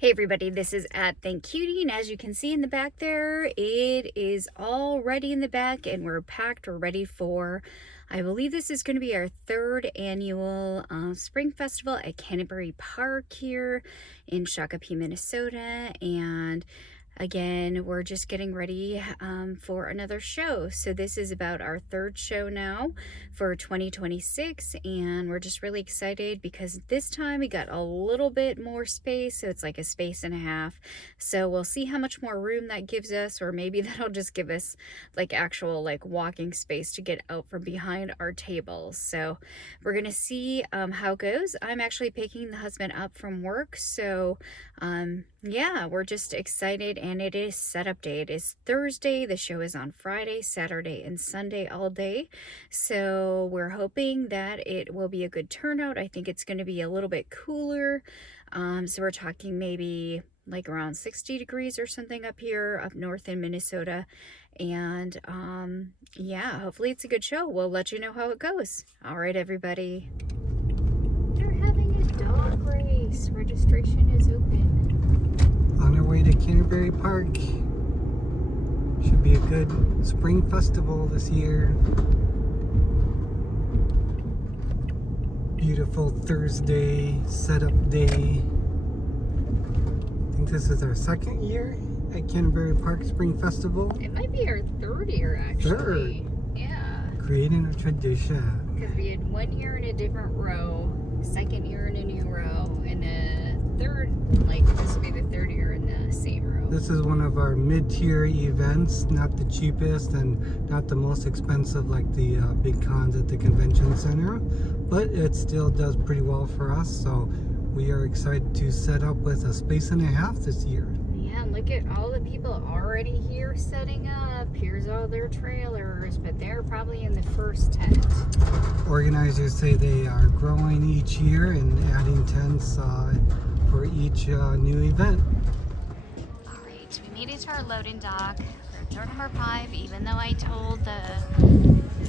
Hey everybody, this is at ThinkCutie, and as you can see in the back there, it is all ready in the back and we're packed. We're ready for, I believe this is going to be our third annual Spring Festival at Canterbury Park here in Shakopee, Minnesota, and again, we're just getting ready for another show. So this is about our third show now for 2026, and we're just really excited because this time we got a little bit more space, so it's like a space and a half. So we'll see how much more room that gives us, or maybe that'll just give us like actual like walking space to get out from behind our tables. So we're gonna see how it goes. I'm actually picking the husband up from work, so yeah, we're just excited, and it is setup day. It is Thursday. The show is on Friday, Saturday, and Sunday all day. So we're hoping that it will be a good turnout. I think it's going to be a little bit cooler. So we're talking maybe like around 60 degrees or something up here, up north in Minnesota. And yeah, hopefully it's a good show. We'll let you know how it goes. All right, everybody. They're having a dog race. Registration is open. On our way to Canterbury Park. Should be a good spring festival this year. Beautiful Thursday setup day. I think this is our second year at Canterbury Park Spring Festival. It might be our third year, actually. Third. Yeah. Creating a tradition. Because we had 1 year in a different row, second year in a new row, and a third, like this will be the third year in the same row. This is one of our mid-tier events, not the cheapest and not the most expensive like the big cons at the convention center, but it still does pretty well for us, so we are excited to set up with a space and a half this year. Yeah, look at all the people already here setting up. Here's all their trailers, but they're probably in the first tent. Organizers say they are growing each year and adding tents for each new event. Alright, we made it to our loading dock for door number 5, even though I told the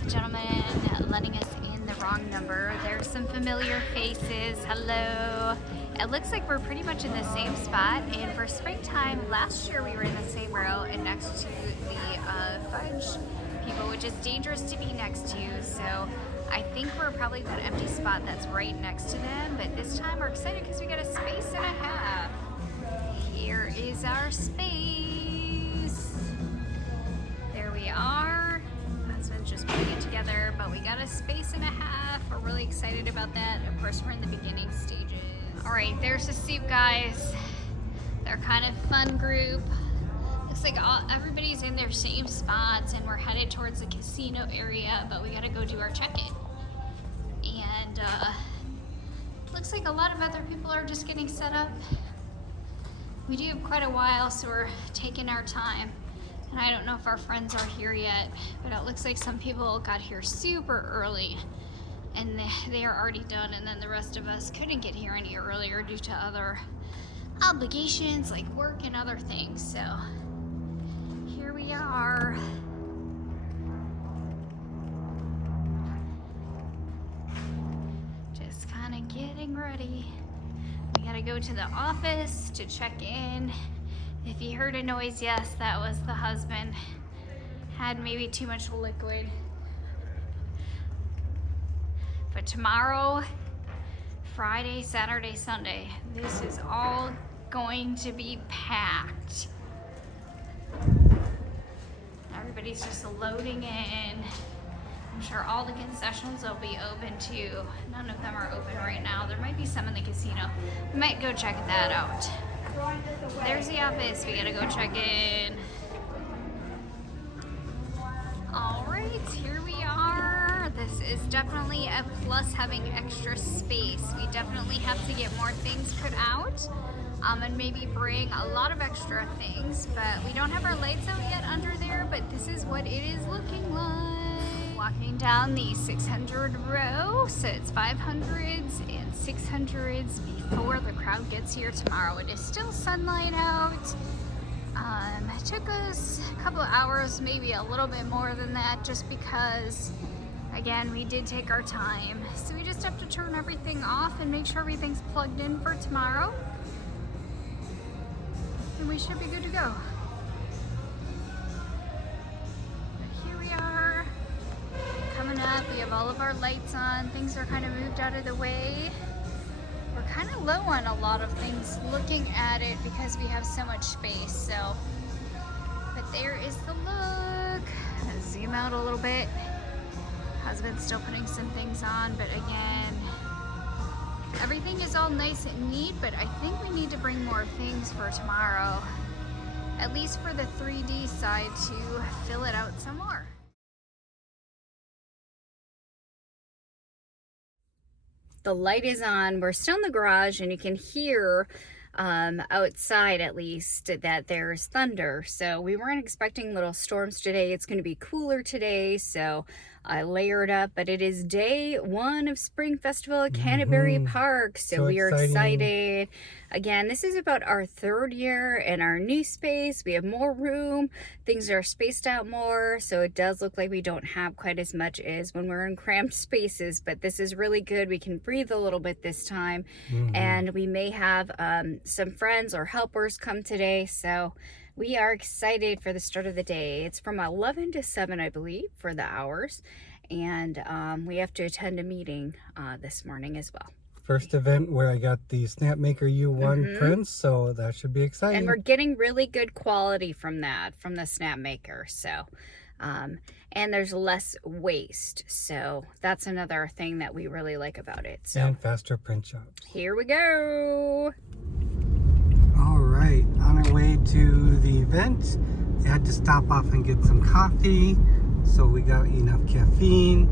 gentleman letting us in the wrong number. There's some familiar faces. Hello. It looks like we're pretty much in the same spot, and for springtime, last year we were in the same row and next to the fudge people, which is dangerous to be next to, so I think we're probably that empty spot that's right next to them, but this time we're excited because we got a space and a half. Here is our space. There we are. Husband's just putting it together, but we got a space and a half. We're really excited about that. Of course, we're in the beginning stages. All right, there's the soup guys. They're kind of fun group. Looks like everybody's in their same spots, and we're headed towards the casino area, but we gotta go do our check-in. And looks like a lot of other people are just getting set up. We do have quite a while, so we're taking our time. And I don't know if our friends are here yet, but it looks like some people got here super early and they are already done, and then the rest of us couldn't get here any earlier due to other obligations like work and other things. So here we are. Just kind of getting ready. We gotta go to the office to check in. If you heard a noise, yes, that was the husband. Had maybe too much liquid. But tomorrow, Friday, Saturday, Sunday, this is all going to be packed. Everybody's just loading in. I'm sure all the concessions will be open too. None of them are open right now. There might be some in the casino. We might go check that out. There's the office. We gotta go check in. All right, here we are. This is definitely a plus having extra space. We definitely have to get more things put out and maybe bring a lot of extra things, but we don't have our lights out yet under there, but this is what it is looking like. Walking down the 600 row, so it's 500s and 600s before the crowd gets here tomorrow. It is still sunlight out. It took us a couple of hours, maybe a little bit more than that, just because, again, we did take our time. So we just have to turn everything off and make sure everything's plugged in for tomorrow. and we should be good to go. But here we are, coming up. We have all of our lights on. Things are kind of moved out of the way. We're kind of low on a lot of things looking at it because we have so much space. So, but there is the look. I'll zoom out a little bit. Husband's still putting some things on, but again, everything is all nice and neat, but I think we need to bring more things for tomorrow, at least for the 3D side, to fill it out some more. The light is on. We're still in the garage, and you can hear outside at least that there's thunder. So we weren't expecting little storms today. It's going to be cooler today, so I layered up. But it is day 1 of Spring Festival at Canterbury Park, so we are excited. Again, this is about our 3rd year in our new space. We have more room. Things are spaced out more, so it does look like we don't have quite as much as when we're in cramped spaces, but this is really good. We can breathe a little bit this time, and we may have some friends or helpers come today, so we are excited for the start of the day. It's from 11 to 7, I believe, for the hours, and we have to attend a meeting this morning as well. First event where I got the Snapmaker U1 prints, so that should be exciting. And we're getting really good quality from that, from the Snapmaker. So, and there's less waste. So that's another thing that we really like about it. So, and faster print shops. Here we go. All right, on our way to the event, we had to stop off and get some coffee. So we got enough caffeine,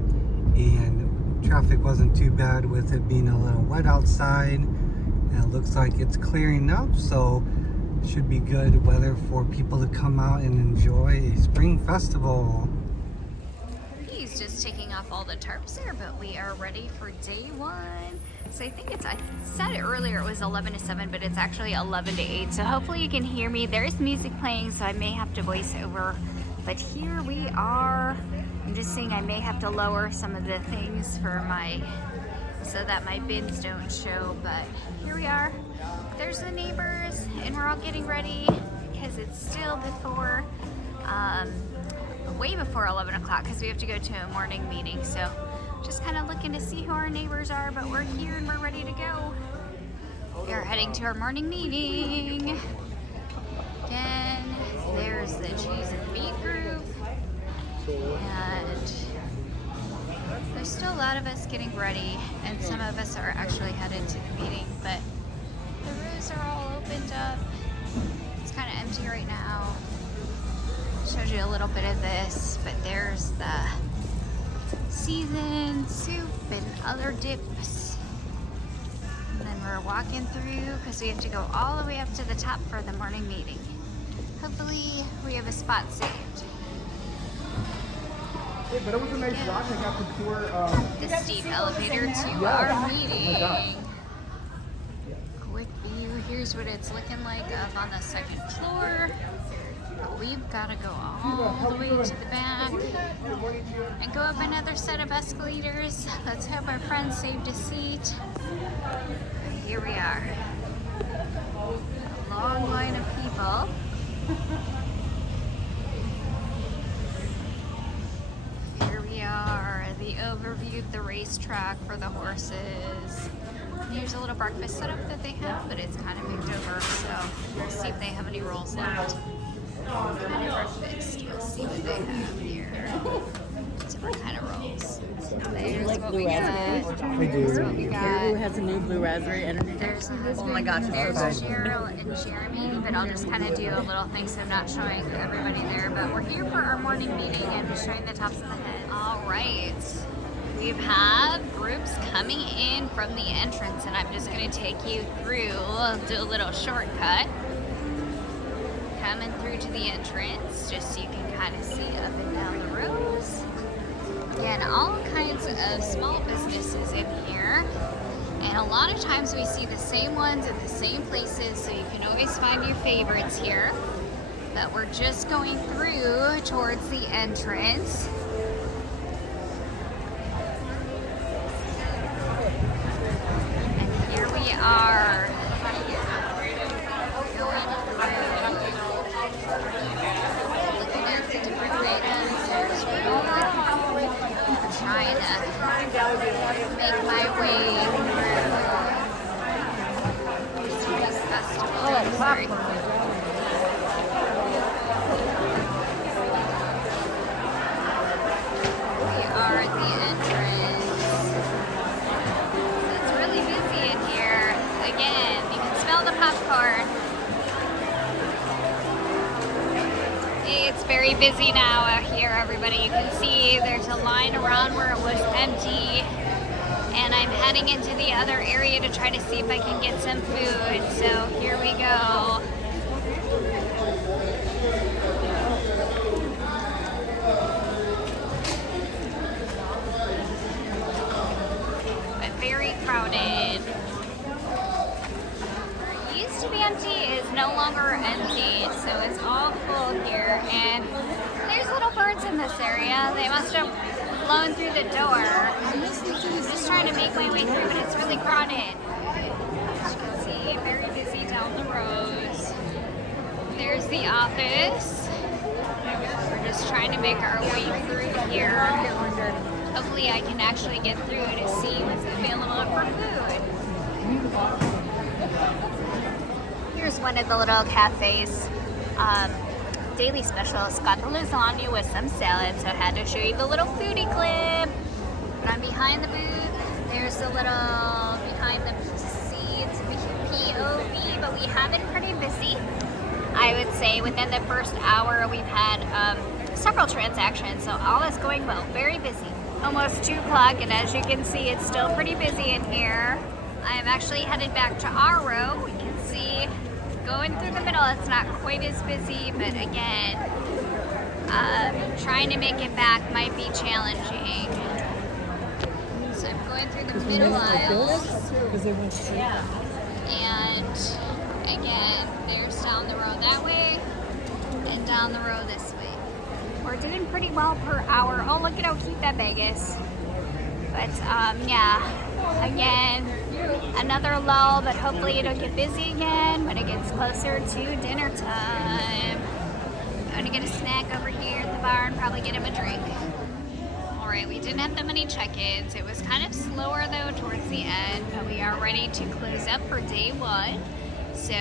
and traffic wasn't too bad with it being a little wet outside. And it looks like it's clearing up, so it should be good weather for people to come out and enjoy a spring festival. He's just taking off all the tarps there, but we are ready for day 1. So I think I said it earlier, it was 11 to 7, but it's actually 11 to 8. So hopefully you can hear me. There's music playing, so I may have to voice over. But here we are. I'm just saying I may have to lower some of the things for so that my bins don't show, but here we are. There's the neighbors, and we're all getting ready because it's still before, way before 11 o'clock because we have to go to a morning meeting. So just kind of looking to see who our neighbors are, but we're here and we're ready to go. We are heading to our morning meeting. Again, there's the cheese and meat group. And there's still a lot of us getting ready, and some of us are actually headed to the meeting, but the rows are all opened up. It's kind of empty right now. Showed you a little bit of this, but there's the seasoned soup and other dips. And then we're walking through because we have to go all the way up to the top for the morning meeting. Hopefully we have a spot saved. Hey, but it was a nice walk. I got to tour The steep elevator to our meeting. Quick view. Here's what it's looking like up on the 2nd floor. But we've got to go all the way to the back and go up another set of escalators. Let's hope our friend saved a seat. But here we are. A long line of people. The overview of the racetrack for the horses. Here's a little breakfast setup that they have, but it's kind of moved over, so we'll see if they have any rolls left. Kind of breakfast. We'll see what they have here. Different kind of rolls. There's like what blue we got. I do. There's what we Caribou got. has a new blue raspberry energy. There's Oh my gosh, it's there's so good. Cheryl and Jeremy, but I'll just kind of do a little thing so I'm not showing everybody there. But we're here for our morning meeting and showing the tops of the head. All right. We have groups coming in from the entrance, and I'm just going to take you through, do a little shortcut. Coming through to the entrance, just so you can kind of see up and down the rows. Again, all kinds of small businesses in here. And a lot of times we see the same ones at the same places, so you can always find your favorites here. But we're just going through towards the entrance. And here we are. Going through. Sorry. We are at the entrance. It's really busy in here. Again, you can smell the popcorn. It's very busy now out here, everybody. You can see there's a line around where it was empty. And I'm heading into the other area to try to see if I can get some food. So here we go. But very crowded. It used to be empty, is no longer empty. So it's all full here. And there's little birds in this area. They must have flown through the door. I'm just trying to make my way through, but it's really crowded. As you can see, very busy down the rows. There's the office. We're just trying to make our way through here. Hopefully I can actually get through to see what's available for food. Here's one of the little cafes. Daily specials, got the lasagna with some salad, so I had to show you the little foodie clip. But I'm behind the booth. There's the little behind the seats POV, but we have been pretty busy. I would say within the first hour we've had several transactions, so all is going well. Very busy. Almost 2 o'clock, and as you can see, it's still pretty busy in here. I am actually headed back to our row. We can see going through the middle, it's not quite as busy, but again, trying to make it back might be challenging. So I'm going through the middle aisles, and again, there's down the road that way, and down the road this way. We're doing pretty well per hour. Oh, look at how cute that bag is. But yeah, again, another lull, but hopefully it'll get busy again when it gets closer to dinner time. I'm gonna get a snack over here at the bar and probably get him a drink. All right, we didn't have that many check-ins. It was kind of slower though towards the end, but we are ready to close up for day 1. So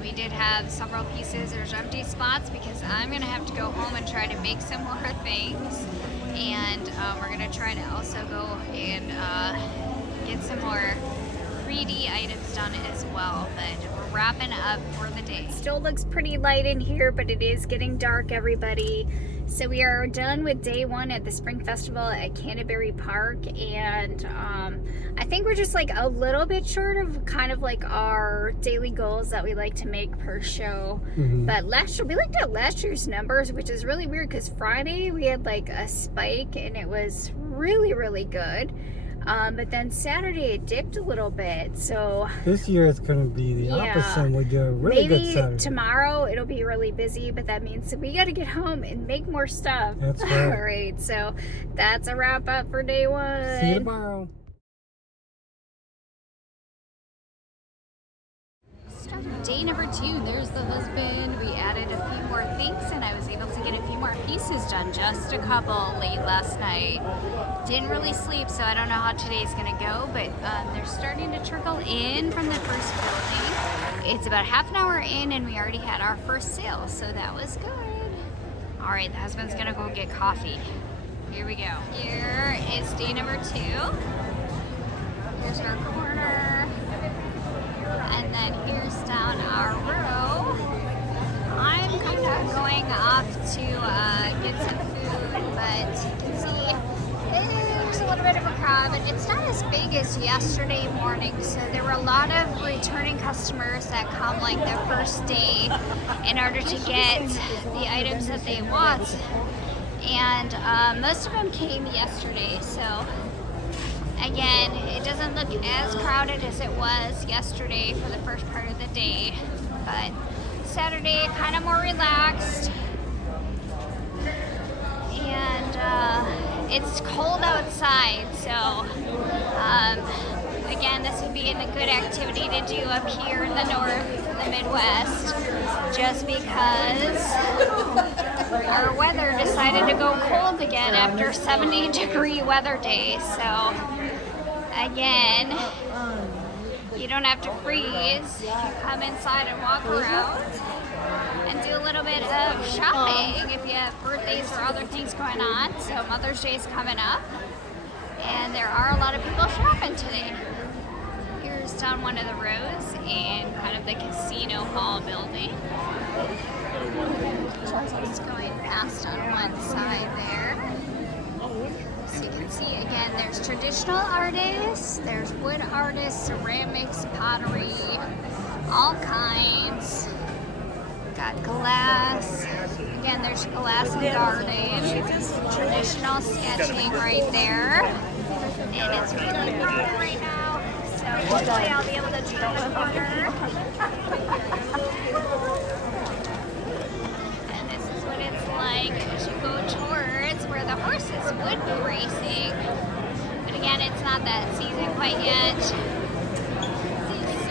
we did have several pieces. There's empty spots because I'm gonna have to go home and try to make some more things. And we're gonna try to also go and get some more 3D items done as well, but we're wrapping up for the day. It still looks pretty light in here, but it is getting dark, everybody. So we are done with day 1 at the Spring Festival at Canterbury Park, and I think we're just like a little bit short of kind of like our daily goals that we like to make per show. But last year, we looked at last year's numbers, which is really weird because Friday we had like a spike and it was really, really good. But then Saturday it dipped a little bit, so this year it's going to be the opposite. We'll do a really good Saturday. Maybe tomorrow it'll be really busy, but that means we got to get home and make more stuff. That's right. All right, so that's a wrap up for day 1. See you tomorrow. Day number 2, there's the husband. We added a few more things and I was able to get a few more pieces done, just a couple late last night. Didn't really sleep, so I don't know how today's gonna go, but they're starting to trickle in from the first building. It's about half an hour in and we already had our first sale, so that was good. All right, the husband's gonna go get coffee. Here we go. Here is day number 2. Here's our corner. And then here's down our row. I'm kind of going off to get some food, but you can see there's a little bit of a crowd, but it's not as big as yesterday morning. So there were a lot of returning customers that come like their first day in order to get the items that they want. And most of them came yesterday, so again, it doesn't look as crowded as it was yesterday for the first part of the day, but Saturday kind of more relaxed. And it's cold outside, so again, this would be a good activity to do up here in the north, the Midwest, just because our weather decided to go cold again after 70-degree weather days. So again, You don't have to freeze. You can come inside and walk around and do a little bit of shopping if you have birthdays or other things going on. So Mother's Day is coming up, and there are a lot of people shopping today. Here's down one of the rows in kind of the casino hall building. It's going past on one side there. So you can see again, there's traditional artists, there's wood artists, ceramics, pottery, all kinds. Got glass. Again, there's glass and garden. Traditional sketching right there. And it's really hot right now, so hopefully I'll be able to turn the corner. And this is what it's like as you go towards where the horses would be racing. But again, it's not that season quite yet.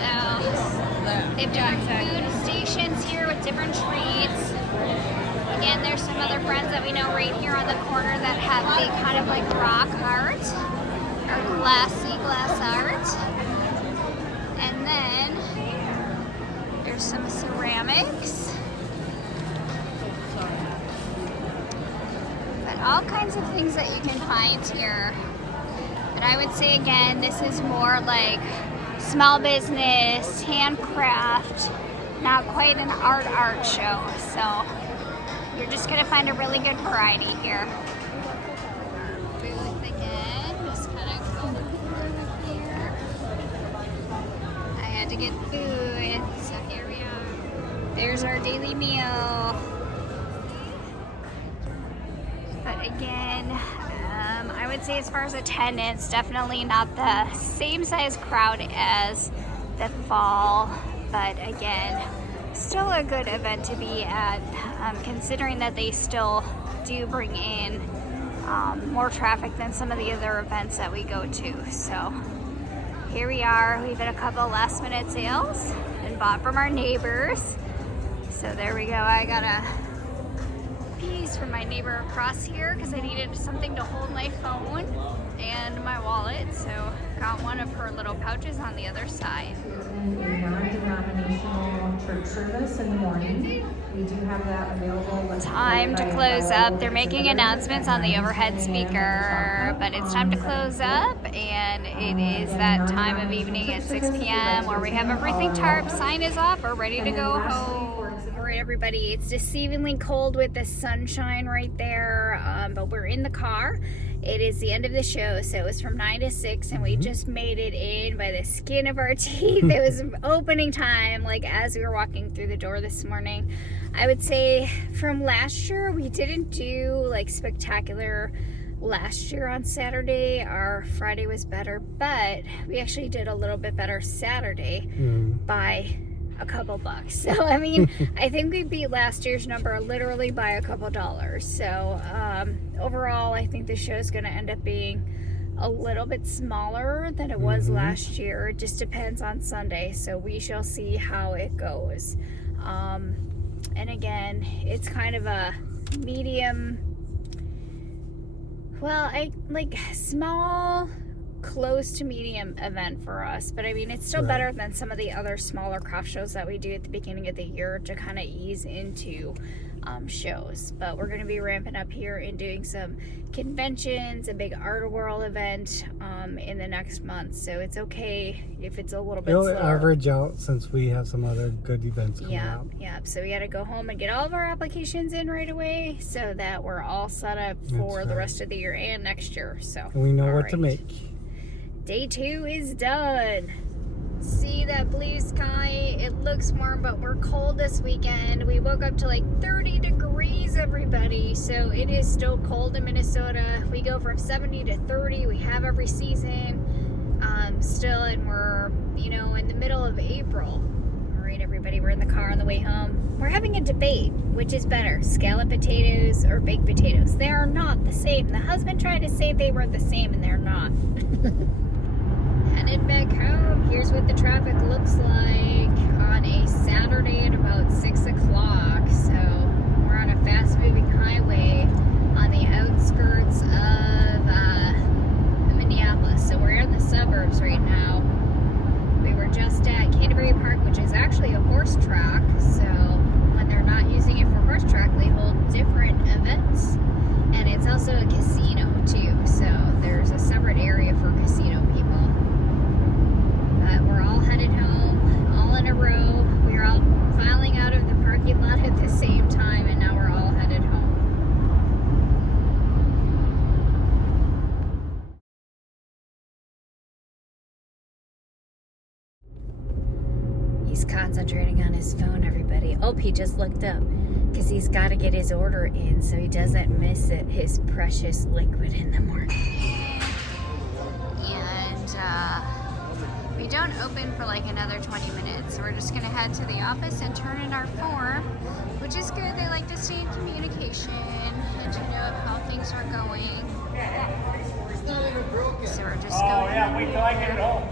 So they've done food stations here with different treats. Again, there's some other friends that we know right here on the corner that have the kind of like rock art or glassy glass art. And then there's some ceramics. But all kinds of things that you can find here. But I would say again, this is more like small business, handcraft, not quite an art show. So you're just gonna find a really good variety here. Booth again, just kind of go over here. I had to get food, so here we are. There's our daily meal. But again, I would say as far as attendance, definitely not the same size crowd as the fall, but again, still a good event to be at, considering that they still do bring in more traffic than some of the other events that we go to. So here we are. We've had a couple last minute sales and bought from our neighbors. So there we go. I got a piece from my neighbor across here because I needed something to hold my phone and my wallet. So got one of her little pouches on the other side. A non-denominational church service in the morning. We do have that available. Time to close up. They're making announcements on the overhead speaker, but it's time to close up, and it is that time of evening at 6 p.m. where we have everything tarp, sign is off, we're ready to go home. All right, everybody, it's deceivingly cold with the sunshine right there, but we're in the car. It is the end of the show, so it was from 9 to 6, and we just made it in by the skin of our teeth. It was opening time, like as we were walking through the door this morning. I would say from last year, we didn't do like spectacular last year on Saturday. Our Friday was better, but we actually did a little bit better Saturday by a couple bucks. So I mean, I think we beat last year's number literally by a couple dollars. So overall, I think the show is going to end up being a little bit smaller than it was last year. It just depends on Sunday, so we shall see how it goes. And again, it's kind of a medium, well, I like small, close to medium event for us, but I mean, it's still better than some of the other smaller craft shows that we do at the beginning of the year to kind of ease into shows. But we're going to be ramping up here and doing some conventions, a big art world event in the next month, so it's okay if it's a little bit slower. It'll average out since we have some other good events coming up. Yeah, so we got to go home and get all of our applications in right away so that we're all set up for the rest of the year and next year. So and we know what to make. Day 2 is done. See that blue sky? It looks warm, but we're cold this weekend. We woke up to like 30 degrees, everybody. So it is still cold in Minnesota. We go from 70 to 30. We have every season still, and we're, you know, in the middle of April. All right, everybody, we're in the car on the way home. We're having a debate. Which is better, scalloped potatoes or baked potatoes? They are not the same. The husband tried to say they were the same, and they're not. Headed back home. Here's what the traffic looks like on a Saturday at about 6 o'clock. So we're on a fast-moving highway on the outskirts of Minneapolis. So we're in the suburbs right now. We were just He's concentrating on his phone, everybody. Oh, he just looked up because he's got to get his order in so he doesn't miss it, his precious liquid in the morning. And we don't open for like another 20 minutes. So we're just going to head to the office and turn in our form, which is good. They like to stay in communication and to know how things are going. So we're just going. Wait till I get it home.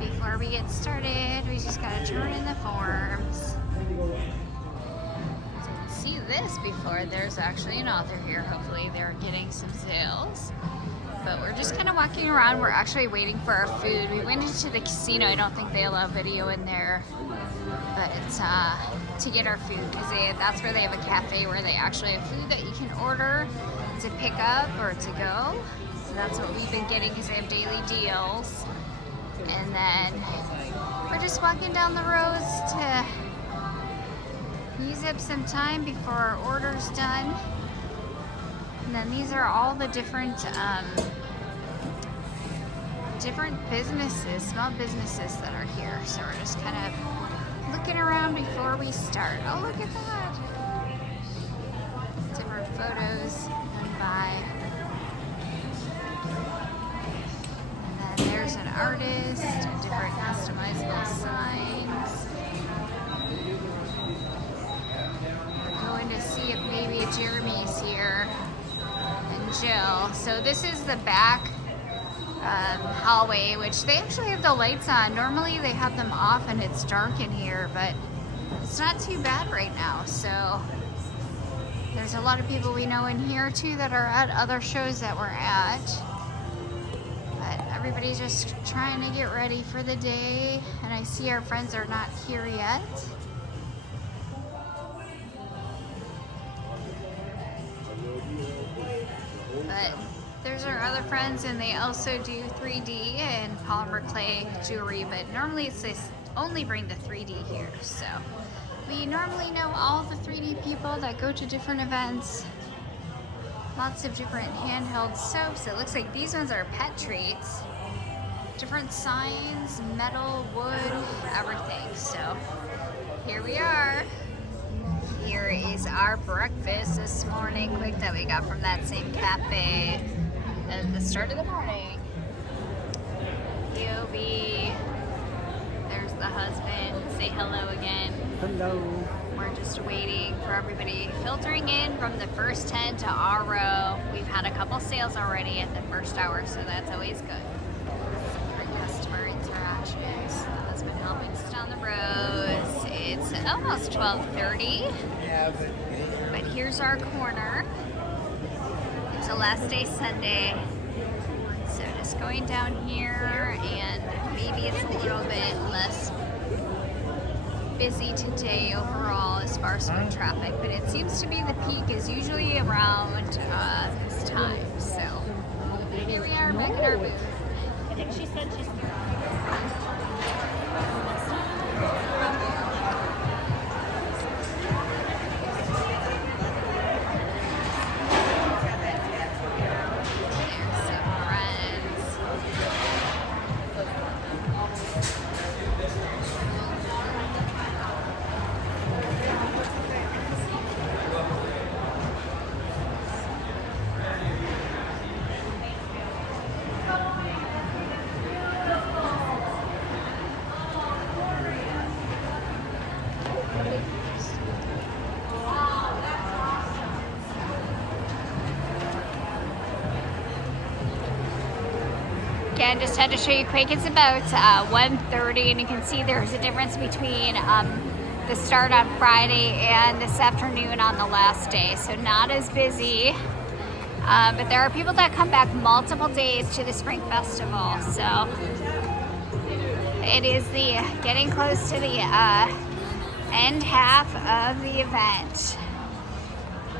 Before we get started, we just gotta turn in the forms. Didn't see this before. There's actually an author here. Hopefully they're getting some sales. But we're just kind of walking around. We're actually waiting for our food. We went into the casino. I don't think they allow video in there. But it's to get our food because that's where they have a cafe where they actually have food that you can order to pick up or to go. So that's what we've been getting because they have daily deals. And then we're just walking down the roads to use up some time before our order's done. And then these are all the different businesses, small businesses that are here. So we're just kind of looking around before we start. Oh, look at that. Different photos done by. And then there's an artist and different customizable signs. We're going to see if maybe Jeremy's here and Jill. So this is the back hallway, which they actually have the lights on. Normally they have them off and it's dark in here, but it's not too bad right now. So there's a lot of people we know in here too that are at other shows that we're at. But everybody's just trying to get ready for the day. And I see our friends are not here yet. But there's our other friends, and they also do 3D and polymer clay jewelry, but normally it's they only bring the 3D here. So we normally know all the 3D people that go to different events. Lots of different handheld soaps. It looks like these ones are pet treats. Different signs, metal, wood, everything. So here we are. Here is our breakfast this morning, quick, that we got from that same cafe at the start of the morning. POV. There's the husband. Say hello again. Hello. We're just waiting for everybody filtering in from the first 10 to our row. We've had a couple sales already at the first hour, so that's always good. Some great customer interactions. The husband helping us down the rows. It's almost 12:30, but here's our corner. It's a last day Sunday, so just going down here, and maybe it's a little bit less busy today overall as far as foot traffic, but it seems to be the peak is usually around this time. So here we are back at our booth. I think she said she's Again, just had to show you quick, it's about 1:30, and you can see there's a difference between the start on Friday and this afternoon on the last day. So not as busy, but there are people that come back multiple days to the Spring Festival. So it is the getting close to the end half of the event.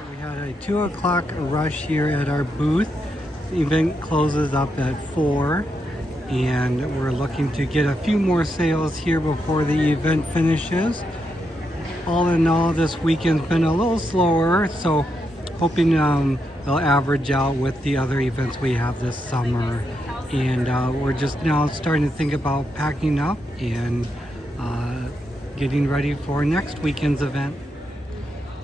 We had a 2 o'clock rush here at our booth. The event closes up at 4, and we're looking to get a few more sales here before the event finishes. All in all, this weekend's been a little slower, so hoping they'll average out with the other events we have this summer And we're just now starting to think about packing up and getting ready for next weekend's event.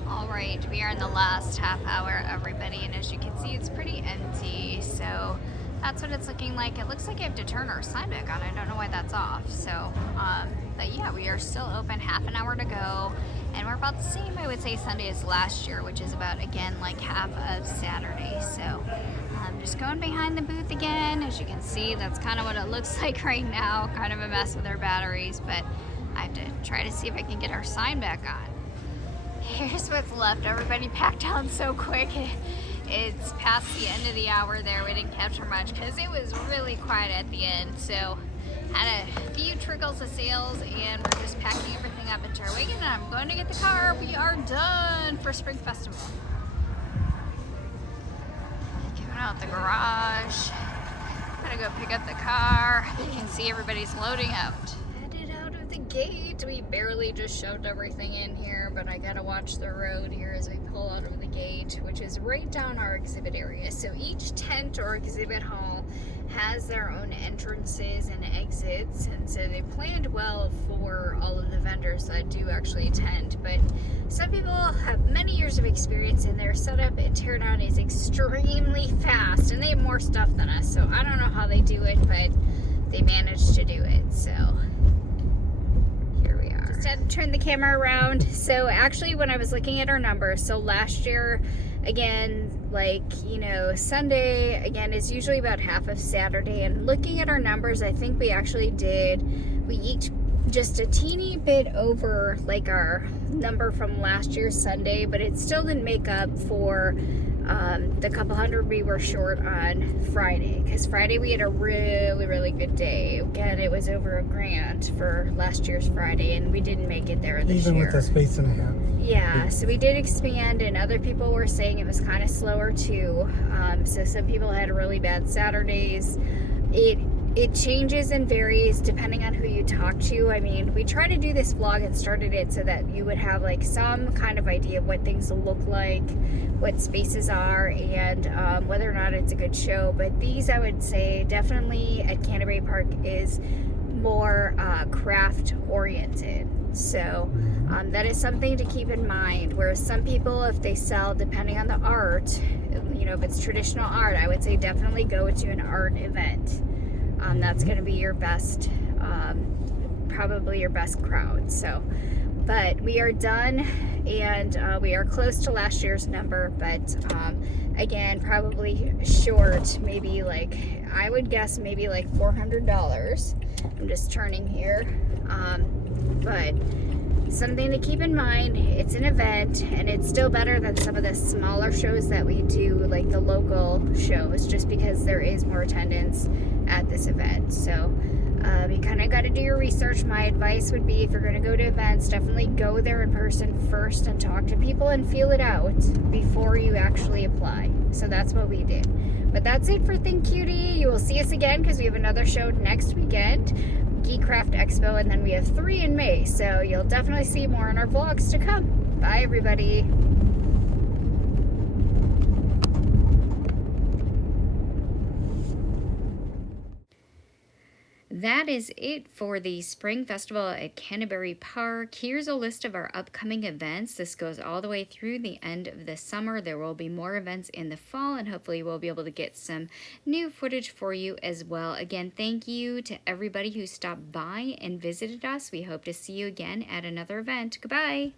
All right, we are in the last half hour, everybody, and as you can see, it's pretty empty. So that's what it's looking like. It looks like I have to turn our sign back on. I don't know why that's off. So, but yeah, we are still open, half an hour to go. And we're about the same, I would say, Sunday as last year, which is about, again, like half of Saturday. So I'm just going behind the booth again. As you can see, that's kind of what it looks like right now. Kind of a mess with our batteries, but I have to try to see if I can get our sign back on. Here's what's left. Everybody packed on so quick. It's past the end of the hour there. We didn't capture much because it was really quiet at the end. So had a few trickles of sales, and we're just packing everything up into our wagon, and I'm going to get the car. We are done for Spring Festival. Coming out the garage. Gotta go pick up the car. You can see everybody's loading out. Headed out of the gate. We barely just shoved everything in here, but I gotta watch the road here as we pull out of the gate, which is right down our exhibit area. So each tent or exhibit hall has their own entrances and exits, and so they planned well for all of the vendors that do actually attend. But some people have many years of experience, and their setup and teardown is extremely fast, and they have more stuff than us. So I don't know how they do it, but they managed to do it. So here we are. Just had to turn the camera around. So actually, when I was looking at our numbers, so last year, again, like, you know, Sunday, again, is usually about half of Saturday. And looking at our numbers, I think we actually we each just a teeny bit over like our number from last year's Sunday, but it still didn't make up for the couple hundred we were short on Friday, because Friday we had a really good day. Again, it was over $1,000 for last year's Friday, and we didn't make it there this year. Even with a space and a half. Yeah, so we did expand, and other people were saying it was kind of slower too. So some people had really bad Saturdays. It changes and varies depending on who you talk to. I mean, we try to do this vlog and started it so that you would have like some kind of idea of what things will look like, what spaces are, and whether or not it's a good show. But these, I would say, definitely at Canterbury Park is more craft oriented. So that is something to keep in mind. Whereas some people, if they sell, depending on the art, you know, if it's traditional art, I would say definitely go to an art event. That's going to be your best, probably your best crowd. So, but we are done, and we are close to last year's number, but again, probably short, maybe like, I would guess maybe like $400. I'm just turning here, but something to keep in mind. It's an event, and it's still better than some of the smaller shows that we do, like the local shows, just because there is more attendance at this event. So you kind of got to do your research. My advice would be, if you're going to go to events, definitely go there in person first and talk to people and feel it out before you actually apply. So that's what we did. But that's it for ThinkCutie. You will see us again because we have another show next weekend, Geek Craft Expo, and then we have 3 in May. So you'll definitely see more in our vlogs to come. Bye, everybody. That is it for the Spring Festival at Canterbury Park. Here's a list of our upcoming events. This goes all the way through the end of the summer. There will be more events in the fall, and hopefully we'll be able to get some new footage for you as well. Again, thank you to everybody who stopped by and visited us. We hope to see you again at another event. Goodbye.